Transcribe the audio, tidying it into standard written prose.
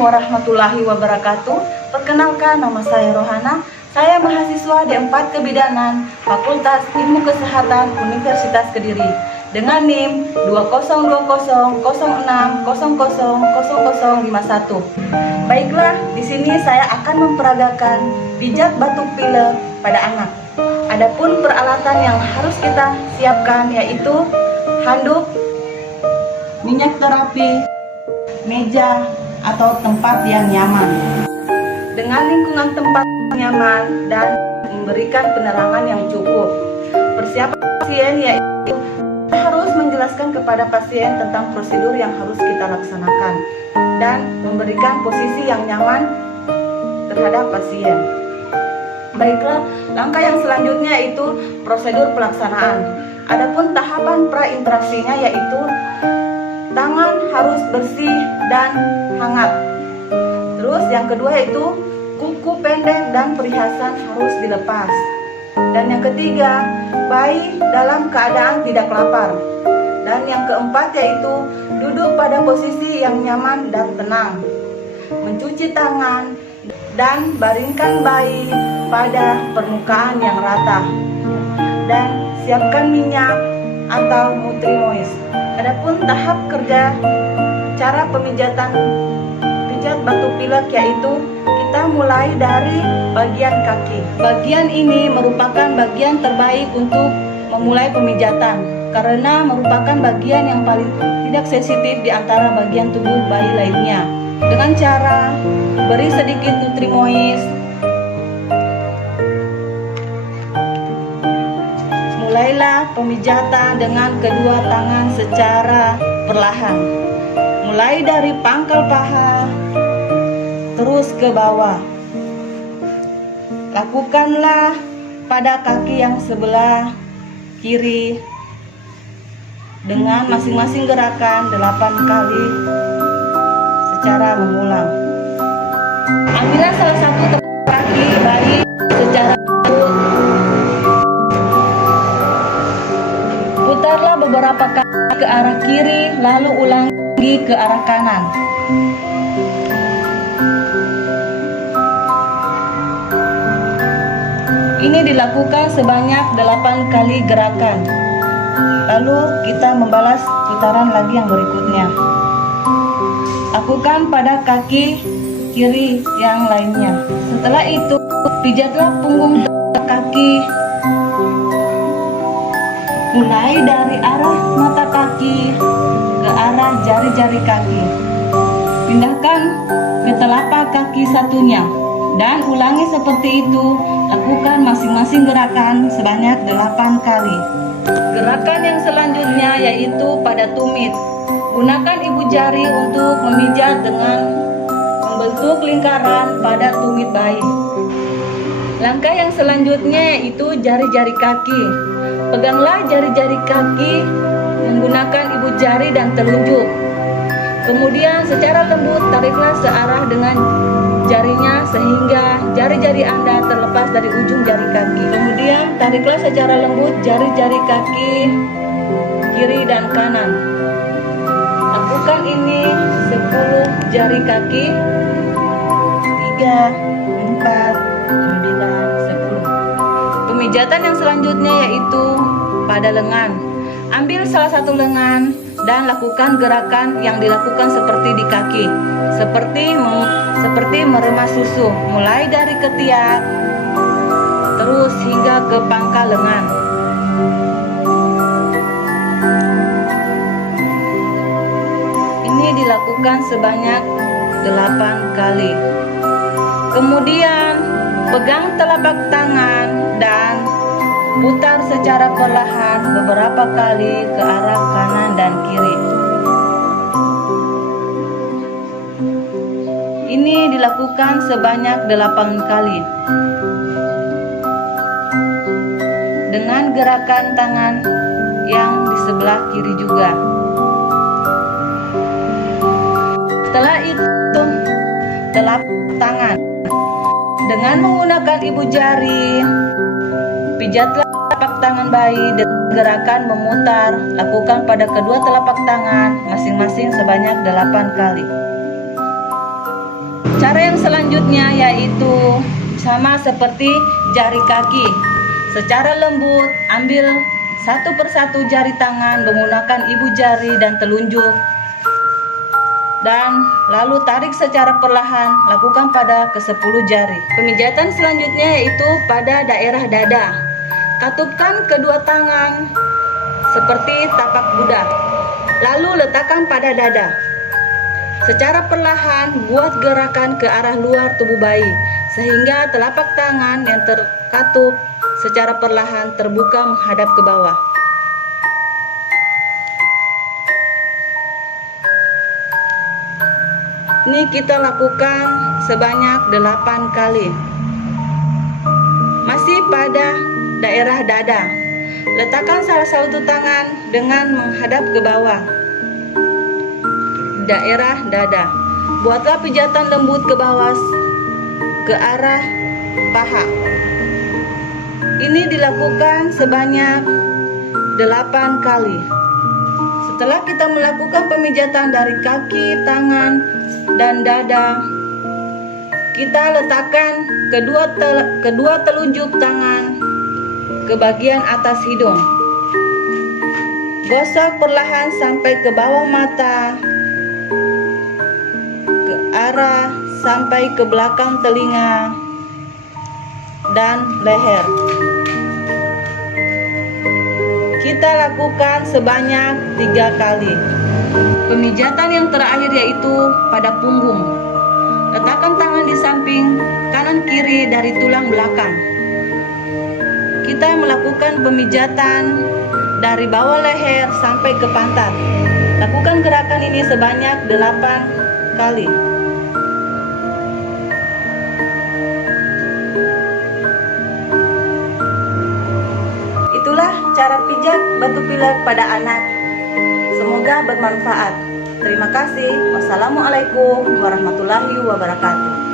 warahmatullahi wabarakatuh. Perkenalkan, nama saya Rohana. Saya mahasiswa D4 Kebidanan Fakultas Ilmu Kesehatan Universitas Kediri dengan NIM 202006000051. Baiklah, di sini saya akan memperagakan pijat batuk pilek pada anak. Adapun peralatan yang harus kita siapkan yaitu handuk, minyak terapi, meja atau tempat yang nyaman dengan lingkungan tempat nyaman dan memberikan penerangan yang cukup. Persiapan pasien yaitu harus menjelaskan kepada pasien tentang prosedur yang harus kita laksanakan dan memberikan posisi yang nyaman terhadap pasien. Baiklah, langkah yang selanjutnya itu prosedur pelaksanaan. Adapun tahapan prainteraksinya yaitu tangan harus bersih dan hangat. Terus yang kedua yaitu kuku pendek dan perhiasan harus dilepas. Dan yang ketiga, bayi dalam keadaan tidak lapar. Dan yang keempat yaitu duduk pada posisi yang nyaman dan tenang. Mencuci tangan dan baringkan bayi pada permukaan yang rata. Dan siapkan minyak atau nutrimois. Adapun tahap kerja cara pemijatan pijat batuk pilek yaitu kita mulai dari bagian kaki. Bagian ini merupakan bagian terbaik untuk memulai pemijatan karena merupakan bagian yang paling tidak sensitif di antara bagian tubuh bayi lainnya. Dengan cara beri sedikit nutrimois, mulailah pemijatan dengan kedua tangan secara perlahan. Mulai dari pangkal paha terus ke bawah. Lakukanlah pada kaki yang sebelah kiri dengan masing-masing gerakan 8 kali secara mengulang. Ambillah salah satu kaki bayi secara putarlah beberapa kali ke arah kiri, lalu ulangi ke arah kanan. Ini dilakukan sebanyak 8 kali gerakan. Lalu kita membalas putaran lagi yang berikutnya. Lakukan pada kaki kiri yang lainnya. Setelah itu, pijatlah punggung kaki. Mulai dari arah mata kaki ke arah jari-jari kaki. Pindahkan ke telapak kaki satunya dan ulangi seperti itu. Lakukan masing-masing gerakan sebanyak 8 kali. Gerakan yang selanjutnya yaitu pada tumit. Gunakan ibu jari untuk memijat dengan membentuk lingkaran pada tumit bayi. Langkah yang selanjutnya yaitu jari-jari kaki. Peganglah jari-jari kaki menggunakan ibu jari dan telunjuk. Kemudian secara lembut tariklah searah dengan jarinya sehingga jari-jari Anda terlepas dari ujung jari kaki. Kemudian tariklah secara lembut jari-jari kaki kiri dan kanan. Lakukan ini 10 jari kaki, 3, 4, 9, 10. Pemijatan yang selanjutnya yaitu pada lengan. Ambil salah satu lengan dan lakukan gerakan yang dilakukan seperti di kaki, seperti meremas susu, mulai dari ketiak terus hingga ke pangkal lengan. Ini dilakukan sebanyak 8 kali. Kemudian pegang telapak tangan dan putar secara perlahan beberapa kali ke arah kanan dan kiri. Ini dilakukan sebanyak 8 kali. Dengan gerakan tangan yang di sebelah kiri juga. Setelah itu, telapak tangan dengan menggunakan ibu jari. Pijatlah telapak tangan bayi dengan gerakan memutar. Lakukan pada kedua telapak tangan masing-masing sebanyak 8 kali. Cara yang selanjutnya yaitu sama seperti jari kaki. Secara lembut, ambil satu persatu jari tangan menggunakan ibu jari dan telunjuk. Dan lalu tarik secara perlahan, lakukan pada ke-10 jari. Pemijatan selanjutnya yaitu pada daerah dada. Katupkan kedua tangan seperti tapak Buddha, lalu letakkan pada dada. Secara perlahan buat gerakan ke arah luar tubuh bayi, sehingga telapak tangan yang terkatup secara perlahan terbuka menghadap ke bawah. Ini kita lakukan sebanyak 8 kali. Masih pada daerah dada. Letakkan salah satu tangan dengan menghadap ke bawah. Daerah dada. Buatlah pijatan lembut ke bawah ke arah paha. Ini dilakukan sebanyak 8 kali. Setelah kita melakukan pemijatan dari kaki, tangan, dan dada, kita letakkan kedua telunjuk tangan ke bagian atas hidung. Gosok perlahan sampai ke bawah mata, ke arah sampai ke belakang telinga dan leher. Kita lakukan sebanyak 3 kali. Pemijatan yang terakhir yaitu pada punggung. Letakkan tangan di samping kanan kiri dari tulang belakang. Kita melakukan pemijatan dari bawah leher sampai ke pantat. Lakukan gerakan ini sebanyak 8 kali. Itulah cara pijat batu pilek pada anak. Semoga bermanfaat. Terima kasih. Wassalamualaikum warahmatullahi wabarakatuh.